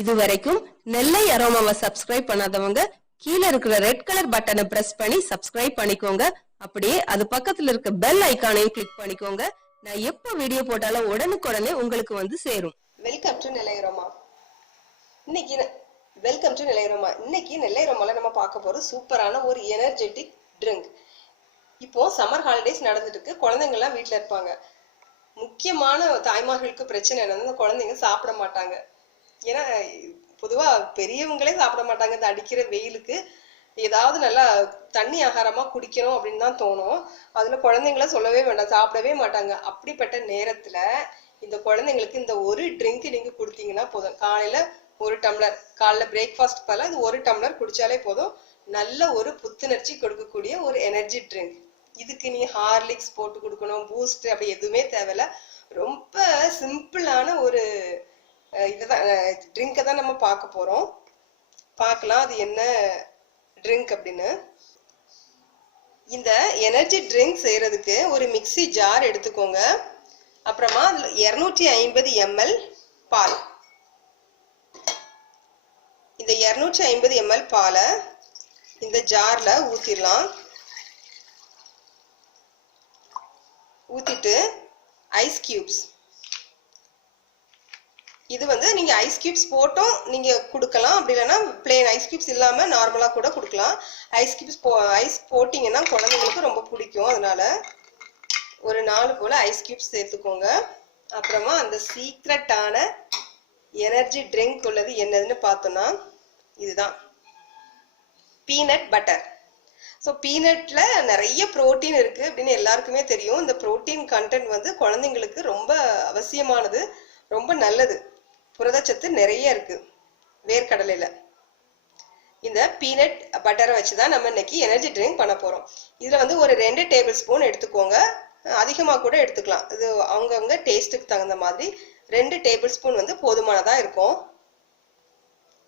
இதுவரைக்கும் நெல்லை அரோமாவை சப்ஸ்கிரைப் பண்ணாதவங்க கீழே இருக்கிற ரெட் கலர் பட்டனை பிரஸ் பண்ணி சப்ஸ்கிரைப் பண்ணிக்கோங்க. அப்படியே அது பக்கத்துல இருக்க பெல் ஐகானையும் கிளிக் பண்ணிக்கோங்க. நான் எப்ப வீடியோ போட்டாலும் உடனுக்குடனே உங்களுக்கு வந்து சேரும். Welcome to Nellai aroma. இன்னைக்கு நெல்லை அரோமால நம்ம பார்க்க போற சூப்பரான ஒரு எனர்ஜெட்டிக் ட்ரிங்க். இப்போ சம்மர் ஹாலிடேஸ் நடந்துட்டு இருக்கு. குழந்தைங்க எல்லாம் வீட்டுல இருப்பாங்க. முக்கியமான தாய்மார்களுக்கு பிரச்சனை என்னன்னா குழந்தைங்க சாப்பிட மாட்டாங்க. ஏன்னா பொதுவா பெரியவங்களே சாப்பிட மாட்டாங்க. இந்த அடிக்கிற வெயிலுக்கு ஏதாவது நல்லா தண்ணி ஆகாரமா குடிக்கணும் அப்படின்னு தான் தோணும். அதுல குழந்தைங்கள சொல்லவே வேண்டாம், சாப்பிடவே மாட்டாங்க. அப்படிப்பட்ட நேரத்துல இந்த குழந்தைங்களுக்கு இந்த ஒரு ட்ரிங்க் நீங்க கொடுத்தீங்கன்னா போதும். காலையில ஒரு டம்ளர், காலைல பிரேக்ஃபாஸ்ட் போல இது ஒரு டம்ளர் குடிச்சாலே போதும். நல்ல ஒரு புத்துணர்ச்சி கொடுக்கக்கூடிய ஒரு எனர்ஜி ட்ரிங்க். இதுக்கு நீ ஹார்லிக்ஸ் போட்டு கொடுக்கணும், பூஸ்ட் அப்படி எதுவுமே தேவையில்ல. ரொம்ப சிம்பிளான ஒரு இதுதான் ட்ரிங்கை தான் நம்ம பார்க்க போறோம். பார்க்கலாம் அது என்ன ட்ரிங்க் அப்படின்னு. இந்த எனர்ஜி ட்ரிங்க் செய்யறதுக்கு ஒரு மிக்ஸி ஜார் எடுத்துக்கோங்க. அப்புறமா 250 ml பால். இந்த 250 ml பாலை இந்த ஜார்ல ஊத்திடலாம். ஊத்திட்டு ஐஸ் கியூப்ஸ், இது வந்து நீங்க ஐஸ் கியூப்ஸ் போட்டும் நீங்க கொடுக்கலாம். அப்படி இல்லைன்னா பிளேன் ஐஸ் கியூப்ஸ் இல்லாம நார்மலா கூட கொடுக்கலாம். ஐஸ் போட்டீங்கன்னா குழந்தைங்களுக்கு ரொம்ப பிடிக்கும். அதனால ஒரு 4 போல ஐஸ் கியூப்ஸ் சேர்த்துக்கோங்க. அப்புறமா அந்த சீக்ரெட்டான எனர்ஜி ட்ரிங்க் உள்ளது என்னதுன்னு பார்த்தோம்னா இதுதான் பீனட் பட்டர். ஸோ பீனட்ல நிறைய புரோட்டீன் இருக்கு அப்படின்னு எல்லாருக்குமே தெரியும். இந்த புரோட்டீன் கண்டென்ட் வந்து குழந்தைங்களுக்கு ரொம்ப அவசியமானது, ரொம்ப நல்லது. புரதச்சத்து நிறைய இருக்கு வேர்க்கடலையில. இந்த பீனட் பட்டரை வச்சுதான் நம்ம இன்னைக்கு எனர்ஜி ட்ரிங்க் பண்ண போறோம். இதுல வந்து ஒரு 2 டேபிள் ஸ்பூன் எடுத்துக்கோங்க. அதிகமா கூட எடுத்துக்கலாம். இது அவங்கவுங்க டேஸ்ட்டுக்கு தகுந்த மாதிரி 2 டேபிள் ஸ்பூன் வந்து போதுமானதா இருக்கும்.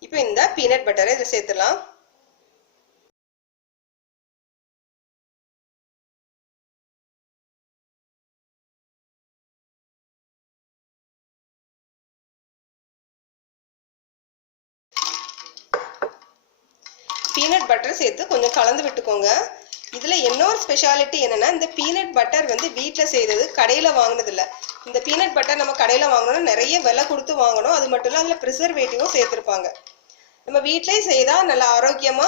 இப்போ இந்த பீனட் பட்டரை இதில் சேர்த்துடலாம். பீனட் பட்டர் சேர்த்து கொஞ்சம் கலந்து விட்டுக்கோங்க. இதுல இன்னொரு ஸ்பெஷாலிட்டி என்னன்னா, இந்த பீனட் பட்டர் வந்து வீட்டுல செய்யறது, கடையில வாங்கினது இல்ல. இந்த பீனட் பட்டர் நம்ம கடையில வாங்கணும்னா நிறைய விலை கொடுத்து வாங்கணும். அது மட்டும் இல்ல அதுல ப்ரிசர்வேட்டிவும் சேர்த்திருப்பாங்க. நம்ம வீட்லயே செய்தா நல்ல ஆரோக்கியமா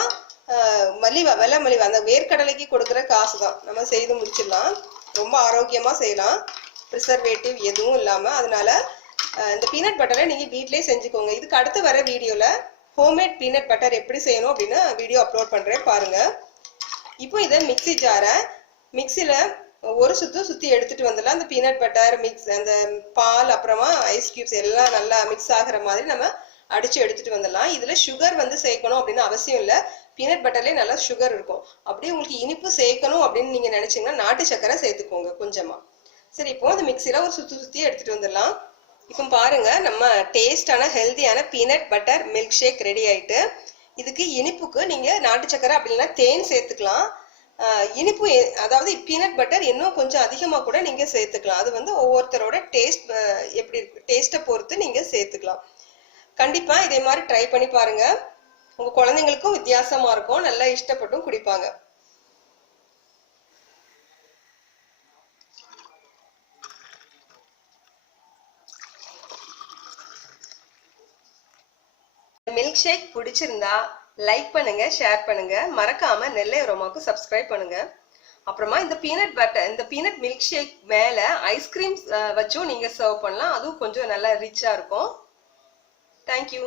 விலை மலிவா, அந்த வேர்க்கடலைக்கு கொடுக்குற காசு தான் நம்ம செய்து முடிச்சிடலாம். ரொம்ப ஆரோக்கியமா செய்யலாம், ப்ரிசர்வேட்டிவ் எதுவும் இல்லாம. அதனால இந்த பீனட் பட்டரை நீங்க வீட்லயே செஞ்சுக்கோங்க. இதுக்கு அடுத்து வர வீடியோல ஹோம்மேட் பீனட் பட்டர் எப்படி செய்யணும் அப்படின்னு வீடியோ அப்லோட் பண்றேன், பாருங்க. இப்போ இதை மிக்ஸி ஜாரை மிக்ஸில ஒரு சுத்தி எடுத்துட்டு வந்துடலாம். அந்த பீனட் பட்டர் மிக்ஸ், அந்த பால், அப்புறமா ஐஸ் கியூப்ஸ் எல்லாம் நல்லா மிக்ஸ் ஆகிற மாதிரி நம்ம அடிச்சு எடுத்துட்டு வந்துடலாம். இதுல சுகர் வந்து சேர்க்கணும் அப்படின்னு அவசியம் இல்லை. பீனட் பட்டர்லயே நல்லா சுகர் இருக்கும். அப்படியே உங்களுக்கு இனிப்பு சேர்க்கணும் அப்படின்னு நீங்க நினைச்சீங்கன்னா நாட்டு சக்கரை சேர்த்துக்கோங்க கொஞ்சமா. சரி, இப்போ அந்த மிக்ஸில ஒரு சுத்தி எடுத்துட்டு வந்துடலாம். இப்போ பாருங்க, நம்ம டேஸ்டான ஹெல்தியான peanut butter milk shake ready ஆயிட்டு. இதுக்கு இனிப்புக்கு நீங்க நாட்டு சக்கரை அப்படி இல்லைன்னா தேன் சேர்த்துக்கலாம். இனிப்பு அதாவது பீனட் பட்டர் இன்னும் கொஞ்சம் அதிகமா கூட நீங்க சேர்த்துக்கலாம். அது வந்து ஒவ்வொருத்தரோட டேஸ்ட் எப்படி இருக்கு, டேஸ்ட்டை பொறுத்து நீங்க சேர்த்துக்கலாம். கண்டிப்பா இதே மாதிரி ட்ரை பண்ணி பாருங்க. உங்க குழந்தைங்களுக்கும் வித்தியாசமா இருக்கும், நல்லா இஷ்டப்பட்டும் குடிப்பாங்க. மில்க் ஷேக் பிடிச்சிருந்தா லைக் பண்ணுங்க, ஷேர் பண்ணுங்க. மறக்காம நெல்லை அரோமாவுக்கு சப்ஸ்கிரைப் பண்ணுங்க. அப்புறமா இந்த பீனட் மில்க் ஷேக் மேல ஐஸ்கிரீம் வச்சும் நீங்க சர்வ் பண்ணலாம். அதுவும் கொஞ்சம் நல்லா ரிச்சா இருக்கும். தேங்க்யூ.